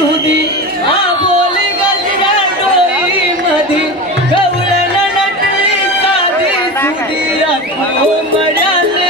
सुदी बोली गजरा डोई मधी गवळण नटली साधी सुदी हो मड्याले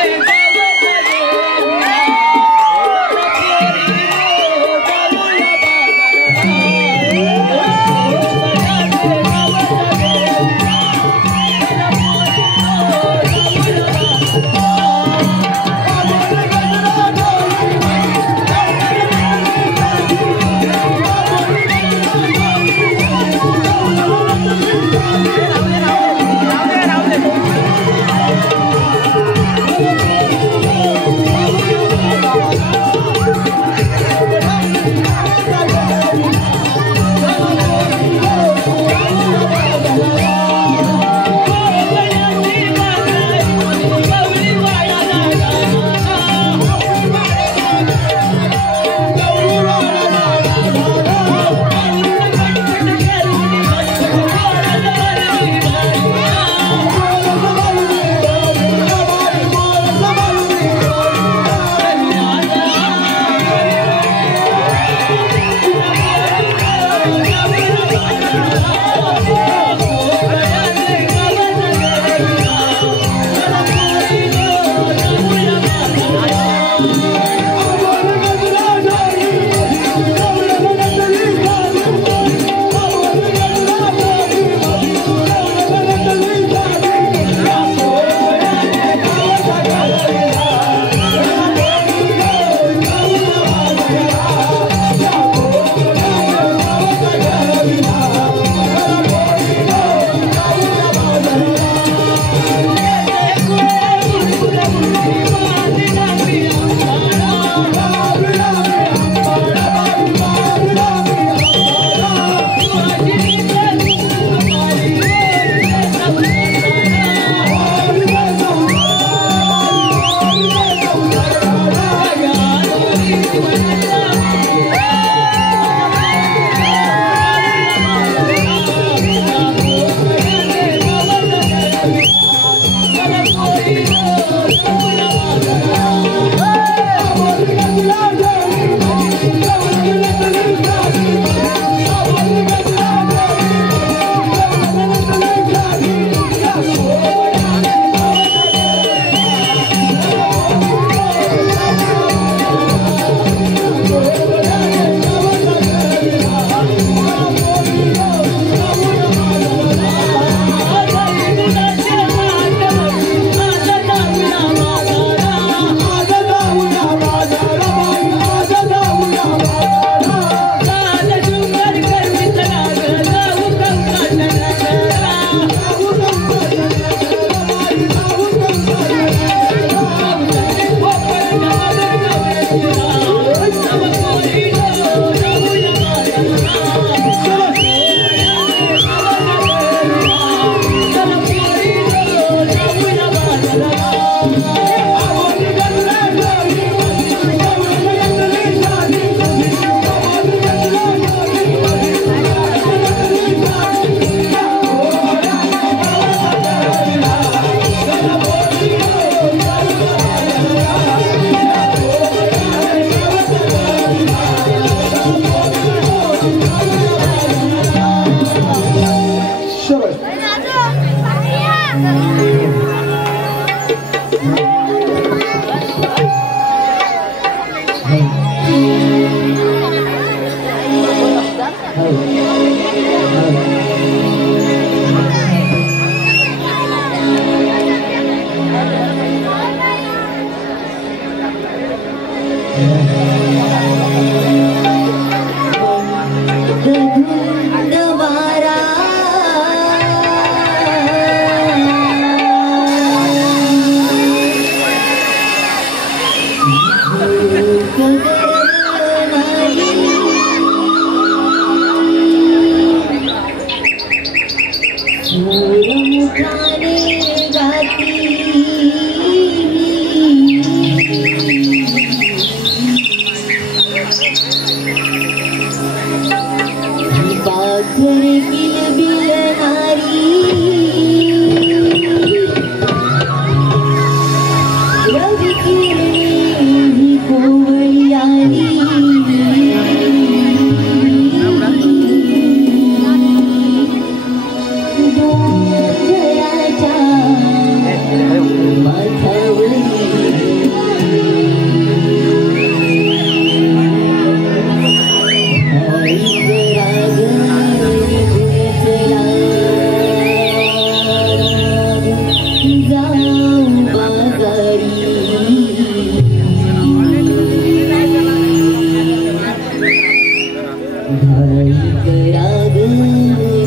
राग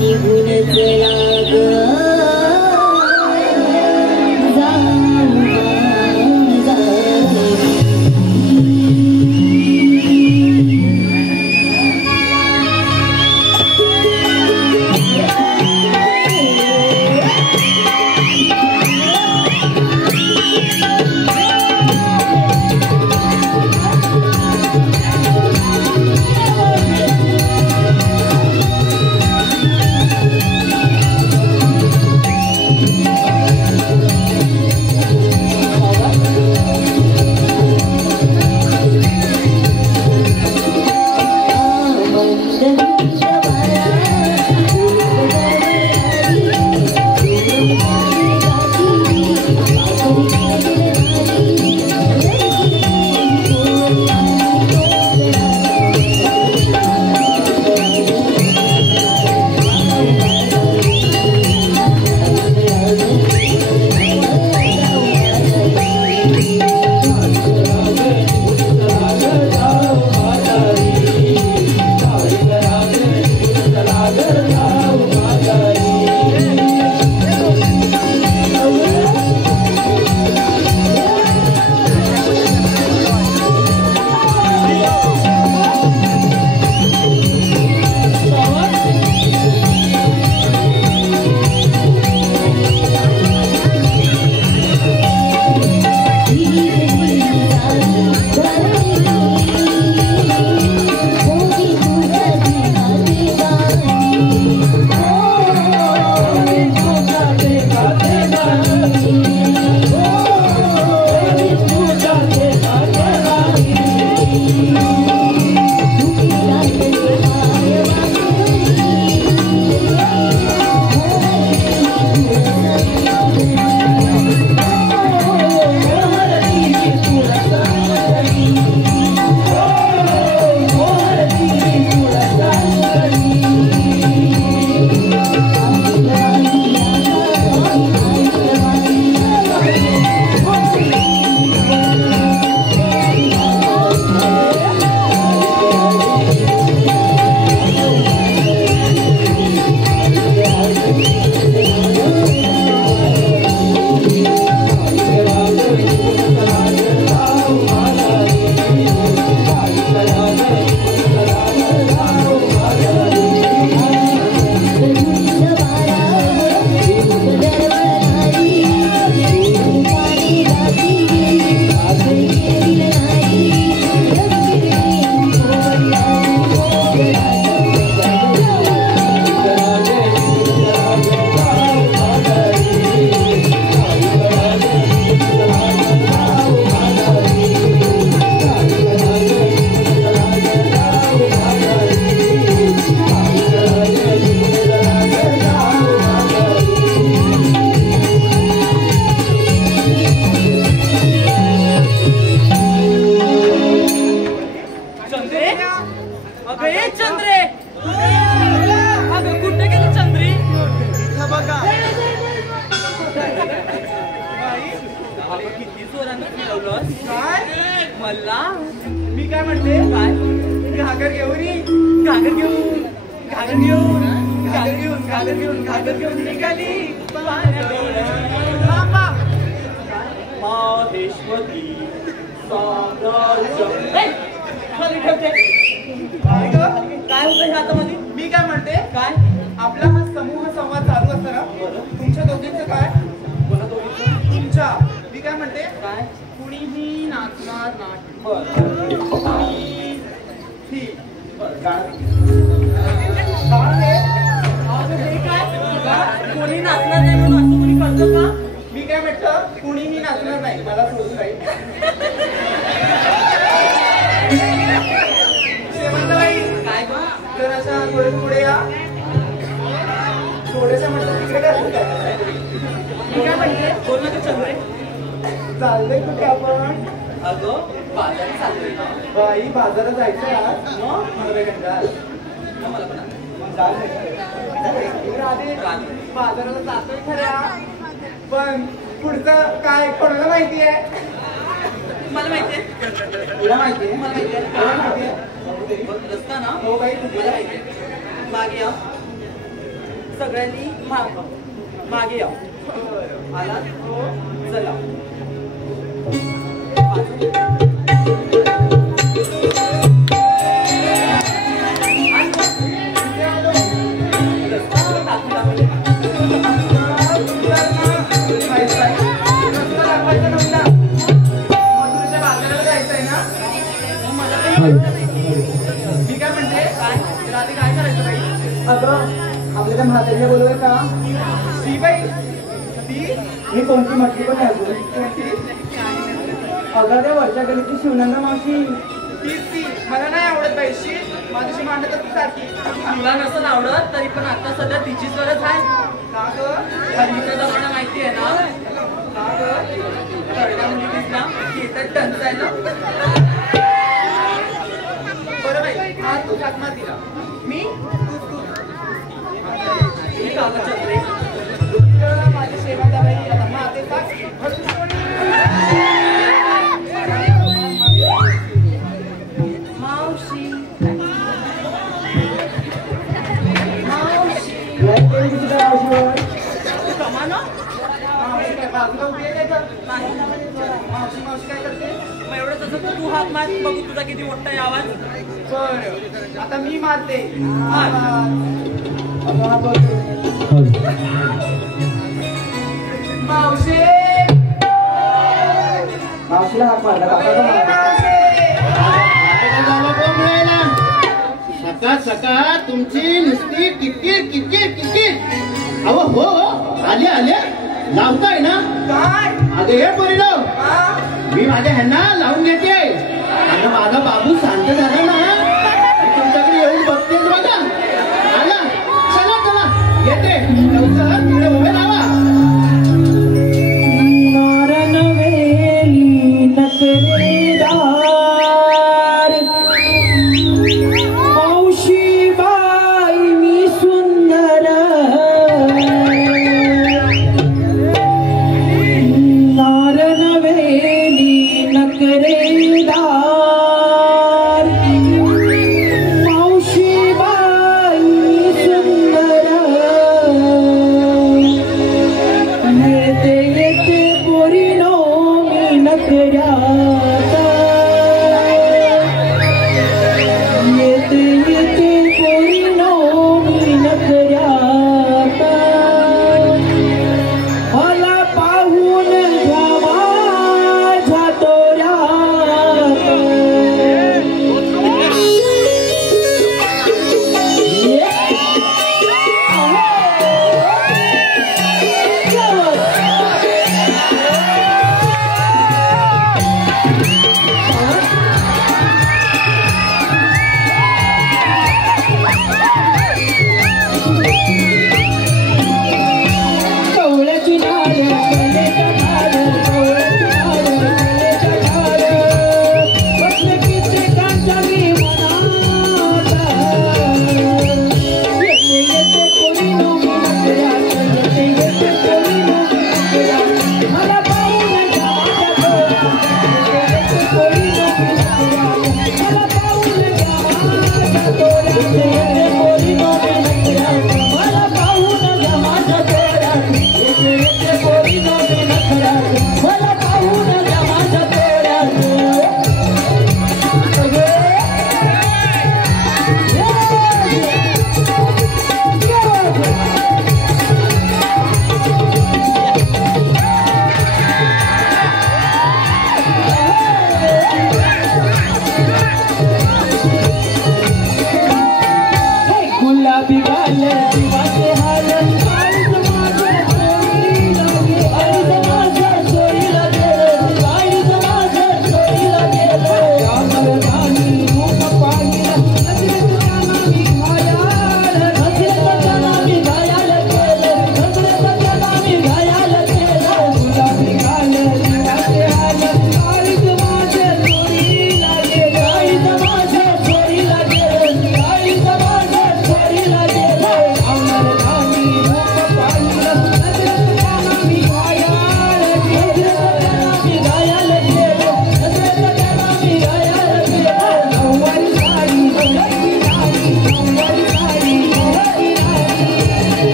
निघून चला ग बाजाराला जातोय खऱ्या, पण पुढचं काय कोणाला माहिती आहे? मला माहिती आहे. तुला माहिती आहे? मला माहिती आहे. मला माहिती आहे. रस्ता ना? हो बाई मला माहिती. मागे या. सगळ्यांनी मागे या. आलात? हो. चला. मी काय म्हणते रात्री काय करायचं बाई? अगं आपल्याला म्हातारीला बोलवूया का? ती बाई ती मी कोणती म्हटली पण नाही अजून. कोणती? अगं त्या वरच्या गलीची शिवनंदा मावशी. ती मला नाही आवडत बाईशी. माझ्याशी मांडत ती सारखी. तुला नसून आवडत तरी पण आता सध्या तिचीच गरज आहे. का ग? हल्लीचा जमाना माहिती आहे ना? का ग? तळल्या मुलीच ना की तर टंचाय ना. बरं बाई हा तू हात तिला. मी कामाच्या रे. माझी सेवा द्या बाई. आता माते का? मावशी कमा ना. मावशी काय बाजूला उभी आहे काय? नाही मावशी मावशी काय करते? मग एवढं तसं तू हात मार बघू तुझा किती मोठा आहे आवाज. बरं आता मी मारते. मार. मावशी मावशीला हात मारला का? सकाळ सकाळ तुमची नुसती किटकिट किटकिट किटकिट. अहो हो आल्या आल्या लावताय ना? काय? अगं हे पोरीनो हा? मी माझ्या ह्यांना लावून घेते. आता माझा बाबू शांत झाला ना मी तुमच्याकडे येऊन बघतेच बघा. आला चला चला येते लवकर तिकडे उभे राहा.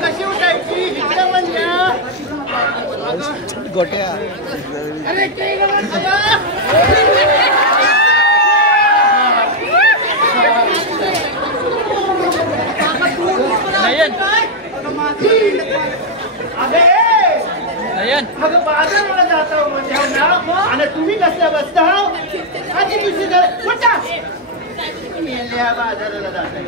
कशी उठायची इकडे म्हणल्या गोट्या अरे अगं बाजाराला जातो म्हणजे आणि तुम्ही कसल्या बसता आधी दुसरी बाजाराला जाता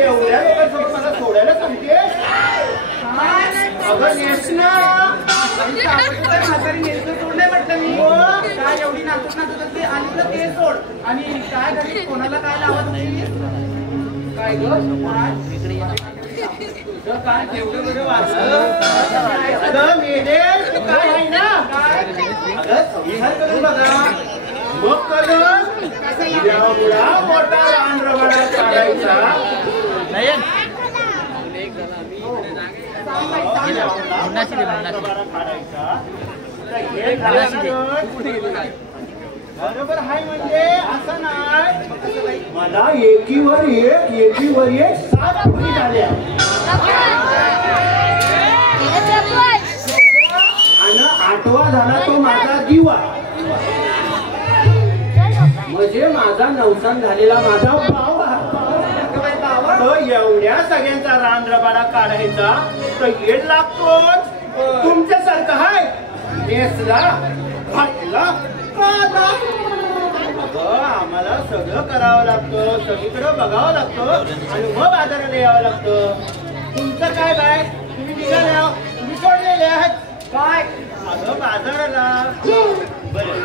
एवढ्या लोकांसोबत मला सोडायला सांगते अगं नेसना म्हातारी नेसलं सोड नाही म्हटलं मी काय एवढी नाचत नाचत ते आणि तुला ते सोड आणि काय घरी कोणाला काय लावत नाही काय ग तुझं काय केवढं बरं अगं मेडेल तू काय आहे ना अगं संसार करून बघा मग करून एवढा मोठा रानरवाडा काढायचा बरोबर हाय म्हणजे असं नाही मला एकीवर एक 7 मुली झाल्या आणि 8वा झाला तो माझा दिवा म्हणजे माझा नवसान झालेला माझा भाव एवढ्या सगळ्यांचा रानरबाडा काढायचा तर येड लागतोच तुमच्यासारखं हाय नेसला घातला काढला आम्हाला सगळं करावं लागतं सगळीकडे बघावं लागतं आणि मग बाजाराला यावं लागतं तुमचं काय बाय तुम्ही निघाले तुम्ही सोडलेले आहात काय अगं बाजाराला बरं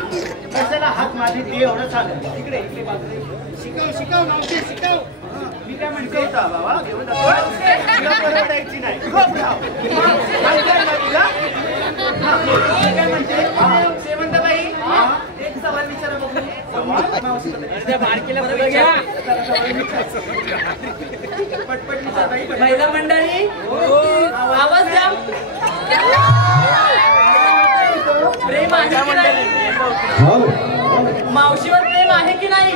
कशाला हात माझे ते एवढं सांग इकडे शिकव मावशी शिकव मी काय म्हणते बाबा घेऊन द्यायची नाही काय म्हणते शेवंतबाई एक सवाल विचारा पटपट विचार महिला मंडळी आवाज द्या प्रेम आहे की नाही मावशीवर प्रेम आहे की नाही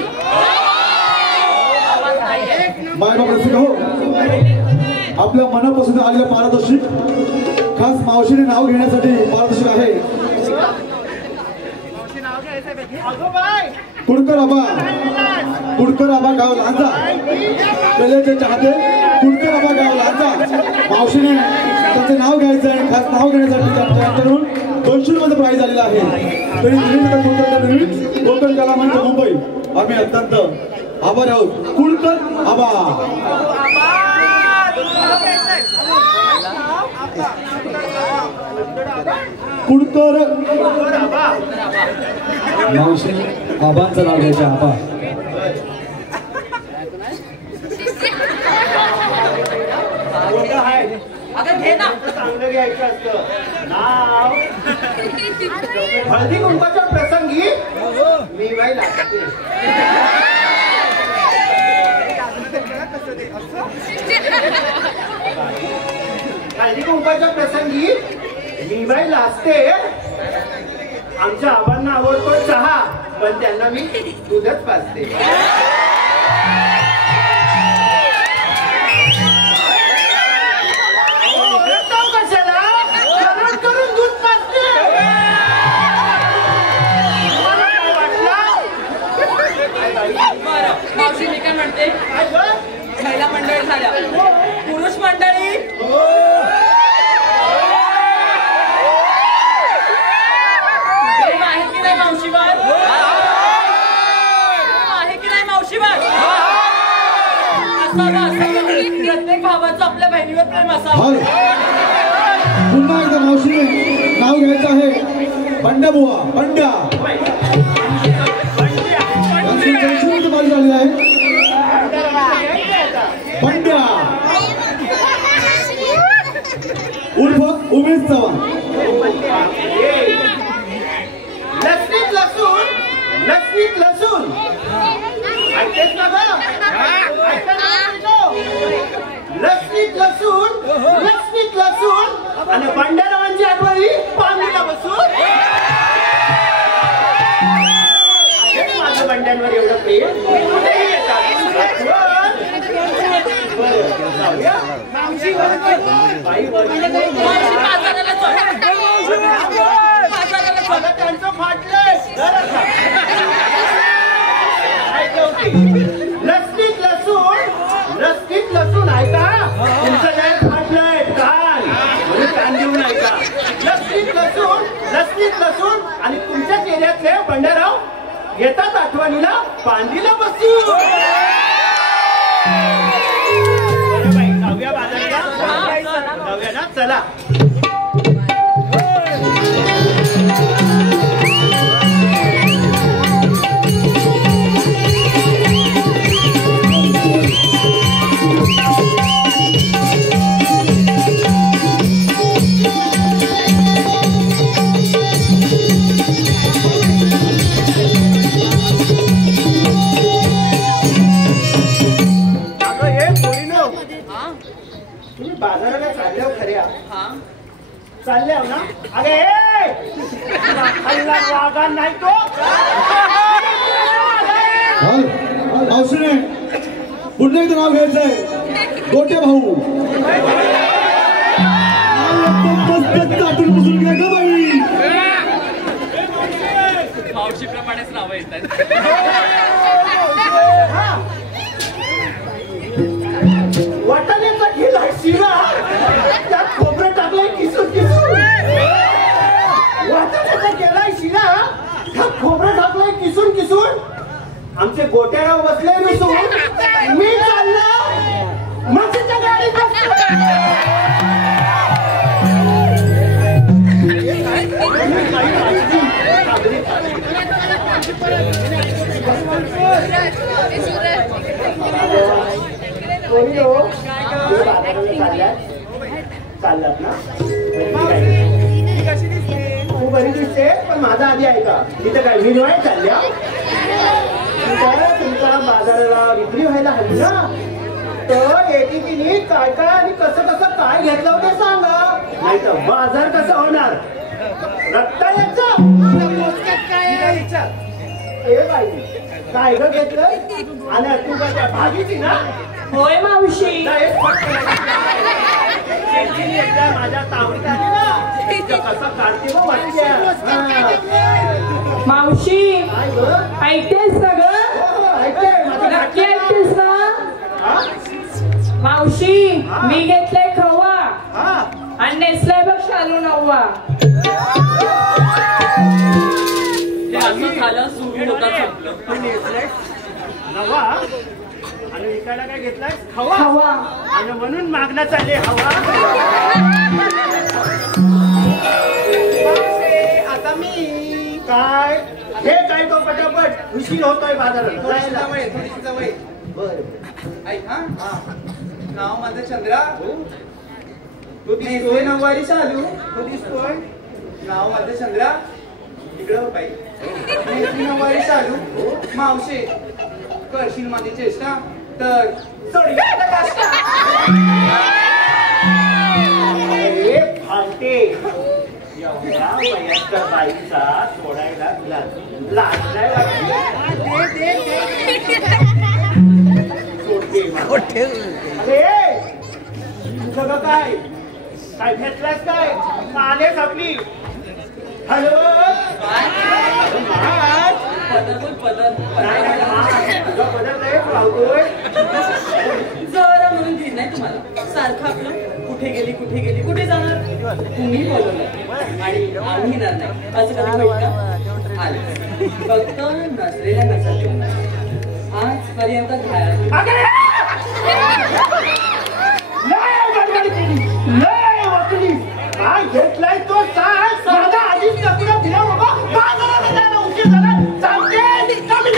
आवाज नाही मायबापाचे हो आपल्या मनापासून आलेल्या पारितोषिक खास मावशीने नाव घेण्यासाठी पारितोषिक आहे कुडकर आबा गाव लांजा कलेचे चाहते कुडकर आबा गाव लांजा मावशीने त्यांचे नाव घ्यायचं आहे खास नाव घेण्यासाठी त्यांच्याकडून 200 मध्ये प्राईज आलेला आहे तरी कोकण कला मंच मुंबई आम्ही अत्यंत आभारी आहोत कुडकर आबा कुडकर मावशी आबांचं नाव घ्यायचं आबा अगं घे ना चांगलं घ्यायचं असतं नाव हळदी कुंकवाच्या प्रसंगी मी बाई लागते हळदी कुंकवाच्या प्रसंगी मी बाई लाजते आमच्या आबांना आवडतो चहा पण त्यांना मी दूधच पाजते मावशी मी काय म्हणते महिला मंडळी झाल्या पुरुष मंडळी प्रेम आहे की नाही मावशीवर आहे की नाही मावशीवर असावं प्रत्येक भावाचं आपल्या बहिणीवर प्रेम असावं पुन्हा एकदा मावशीने नाव घ्यायचं आहे पंड्या बुवा पंड्या झालेला आहे पंड्या उर्फ उमेश चव्हाण लसणीत लसूण ऐकतेस ना लसणीत लसूण आणि बंडारावांची आठवणी पाणीला बसून. माझं बंड्यांवर एवढं प्रेम कुठेही येतात. मावशी त्यांचं फाटलंय. लसणीत लसूण ऐका. तुमचं काय फाटलंय कान कान देऊन ऐका. लसणीत लसूण आणि तुमच्या चेहऱ्यातले बंडाराव येतात आठवणीला पांडीला बसून. जाऊया बाजाराला. जाऊया ना चला. बाजाराला चालल्यावर खऱ्या चालल्यावर ना. अरे वागा नाही तो. मावशीने पुन्हा एकदा नाव घ्यायचंय. गोटे भाऊ चाटून पुसून घ्या का बाई. मावशीप्रमाणेच नाव येतात. वाटाण्याचा केला शिरा त्यात खोबरं टाकलंय किसून. वाटाण्याचा केलाय शिरा त्यात खोबरं टाकलंय किसून. आमचे गोट्याराव बसले रुसून. मी चाललो म्हशीच्या गाडीत चाललात ना. तू बरी दिसते पण माझा आधी ऐका. तिथं काय मी नाही चालल्या. तुमच्या बाजाराला विक्री व्हायला हवी ना. तर एकीने काय काय आणि कसं काय घेतलं होतं सांगा. नाही तर बाजार कसा होणार. रक्ता यायचं काय ग घेतलं. आणि तू काय भाजीची ना. होय मावशी. माझ्या तावडीत आली ना कसं काढते मग वाटते. मावशी ऐकतेस सगळं. नक्की ऐकतेस ना. मावशी मी घेतलंय खवा आणि नेसलाय बघ शालू नव्वा. झालं सुरू होता नवा आणि विकायला काय घेतलाय हवा. आणि म्हणून मागणं चालले हवा. आता मी काय हे काय तो पटापट उशीर होतोय बाजारात. थोडीशी जवळ. बरं ऐक हा. नाव माझं चंद्रा. तू दिसतोय नऊवारी शालू. तू दिसतोय. नाव माझं चंद्रा. इकडं बाई नऊवारी शालू. मावशे करशील माझी चेष्टा तर फालते एवढ्या वयस्कर बाईचा सोडायला लागलाय सोडते. अरे सगळं काय घेतलंस काय आलेच आपली. हॅलो पदर लावतोय जरा म्हणून घेत नाही तुम्हाला. सारखं आपलं कुठे गेली कुठे जाणार. तुम्ही बोलवलं आणि आम्ही येणार नाही असं कधी भेटलं. आले फक्त नसलेल्या नजर आजपर्यंत घाया. काय घेतलाय तो सांग. माझा आधीच चकुरा फिरा बाबा. बाजाराला जायला उशीर झाला. चालते कमी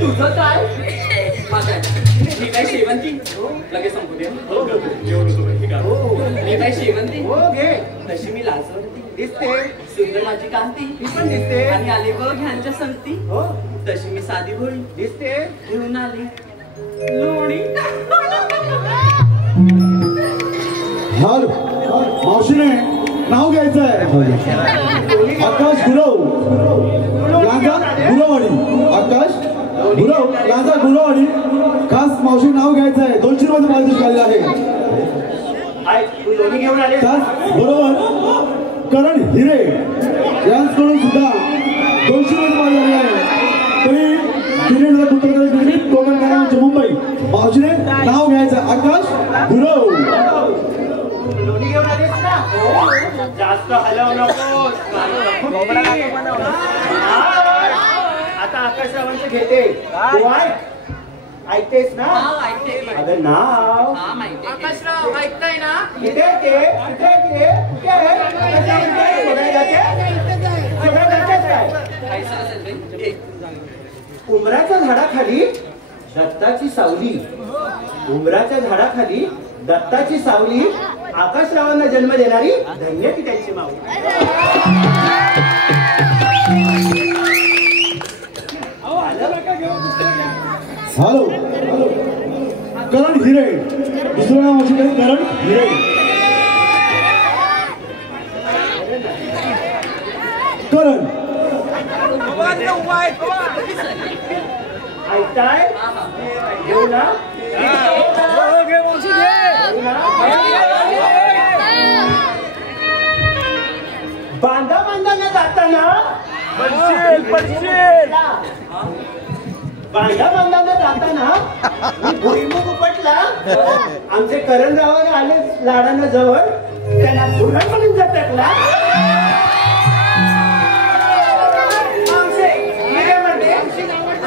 तुझं काय माझं मी काय शेवंती लगेच संपू दे. हो मी काय शेवंती घे तशी मी लाजवंती दिसते सुंदर माझी कांती ती पण दिसते आणि आले बघ ह्यांच्या संगती हो तशी मी साधी भोळी दिसते घेऊन आली लोणी. हॅलो मावशीने नाव घ्यायचं आहे. आकाश गुरव लांजा गुरवाडी. आकाश गुरव लांजा गुरवाडी. खास मावशी नाव घ्यायचं आहे. 200 रुपयाचं पारितोषिक आलेलं आहे. लोणी घेऊन आले त्याच बरोबर करण हिरे यांच्याकडून सुद्धा 200 रुपयाचं पारितोषिक आलेलं आहे. तरी तिने पुस्तकाची कोकण करायचे मुंबई. मावशीने नाव घ्यायचं आकाश गुरव. लोणी घेऊन आलेस ना जास्त हलव नको. आता आकाशरावांचं घेते ऐकतेस ना अगं नाव आकाशराव ऐकताय ना इथे ते उमराच्या झाडाखाली दत्ताची सावली. उमराच्या झाडाखाली दत्ताची सावली आकाशरावांना जन्म देणारी धन्य की त्यांची मावली. हॅलो करण हिरे. दुसरं नाव अशी काही करण हिरे. करण ऐकताय घेऊ ना बांधा बांधाने जाताना बांधा बांधाने जाताना मी भुईमुग उपटला. आमचे करणराव आले लाडानं जवळ त्यांना धुरण म्हणून जातात ना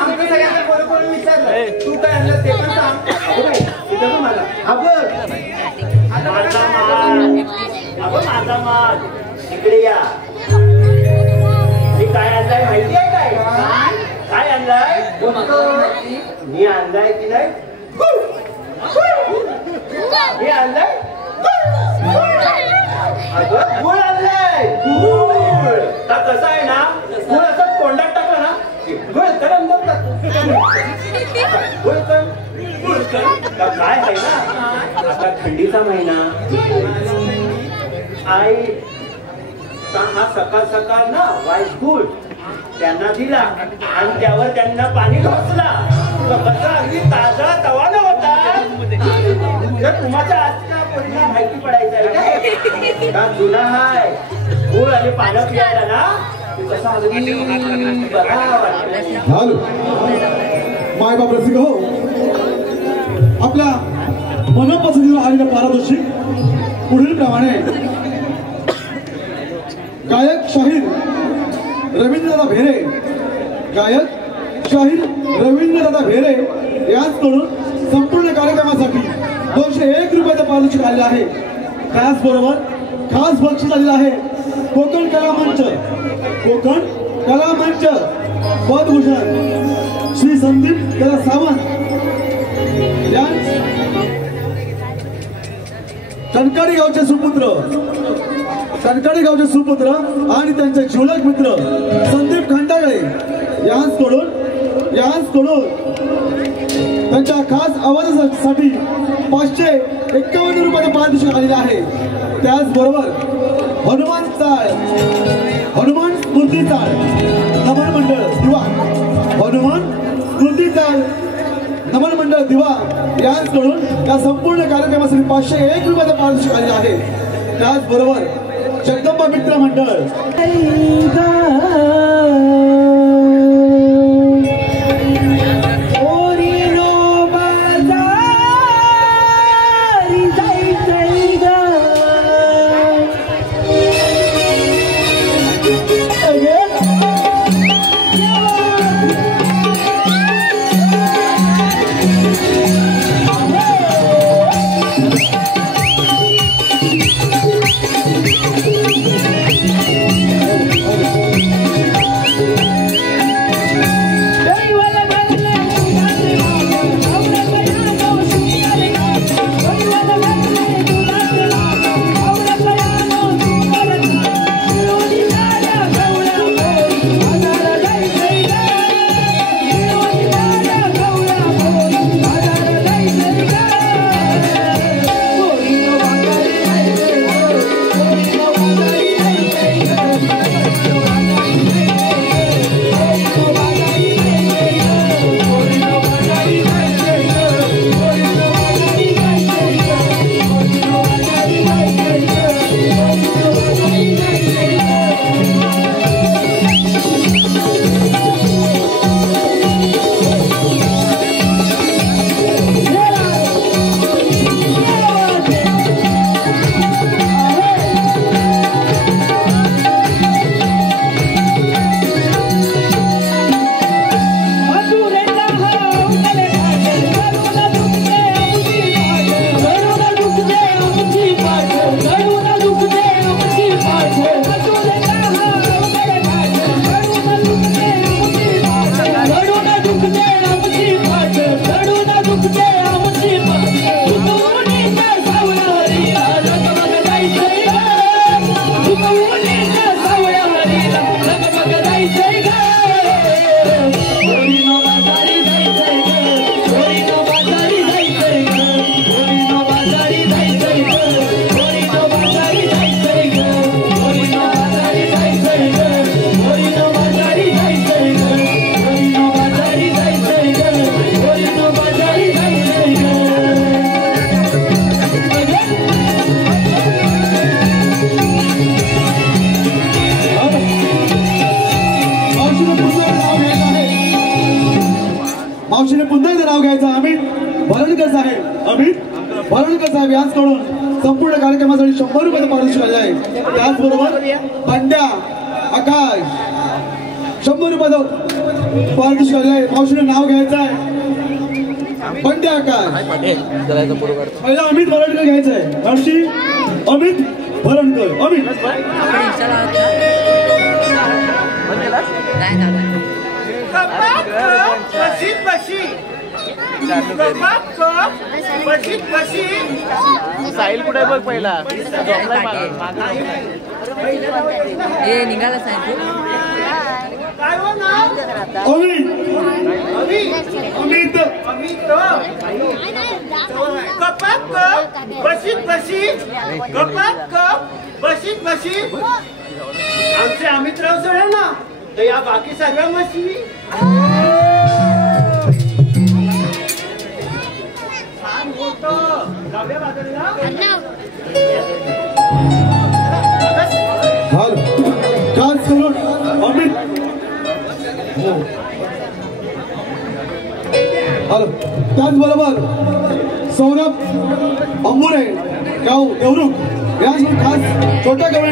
आमचं सगळ्यांना कोणी विचारलं तू काय आणलं ते पण सांग. मला हा बघ माझा माल इकडे या. मी काय आणलाय माहिती आहे काय काय आणलाय मी आणलाय की नाही मी आणलाय अगं गुळ आणलाय गुळ. कसं आहे ना गुळ असं तोंडात टाकलं ना गुळ गरम काय आहे ना आता थंडीचा महिना आई हा सकाळ सकाळ ना वाईट गुळ त्यांना दिला आणि त्यावर त्यांना पाणी घोसला. कसा अगदी ताजा तवाना होता. तर तुम्हाला आजच्या पोरीला माहिती पडायचं आहे का जुना हाय गुळ आणि पानं पियायला ना कसा अगदी हॅलो माय बाप रसिक हो. आपल्या मनापसंतीला आलेल्या पारितोषिक पुढील प्रमाणे गायक शाहीर रवींद्रदादा भेरे. गायक शाहीर रवींद्रदादा भेरे यांच्याकडून संपूर्ण कार्यक्रमासाठी 201 रुपयाचं पारितोषिक आलेलं आहे. त्याचबरोबर खास बक्षीस आलेलं आहे कोकण कला मंच पदभूषण श्री संदीप कला सावंत कणकाडी गावचे सुपुत्र आणि त्यांचे जीवलग मित्र संदीप खंडागळे यांच्याकडून त्यांच्या खास आवाजासाठी 551 रुपयाचं पारितोषिक आलेलं आहे. त्याचबरोबर हनुमान स्मृती चाळ नमन मंडळ दिवा यांच्याकडून या संपूर्ण कार्यक्रमासाठी 501 रुपयाचं पारितोषिक आलेलं आहे. त्याचबरोबर जगदंबा मित्र मंडळ या व्यासकडून संपूर्ण कार्यक्रमासाठी 100 रुपयाचं पारितोषिक आले आहे. त्याचबरोबर बंड्या आकाश 100 रुपयाचं पारितोषिक आले आहे. मावशीने नाव घ्यायचं आहे. बंड्या आकाश पहिला अमित भरणकर घ्यायचं आहे. मावशी अमित भरणकर. अमित साहिल कुठे बघ पहिला निघाला साहिल अमित अमित आमचे अमितराव सर आहे ना, तर या बाकी सगळ्या म्हशी छान बोलतो. डाव्या बाजूला हाल खास करून अमित हाल त्याचबरोबर सौरभ अंबुरे गाव देवरुख या खास छोट्या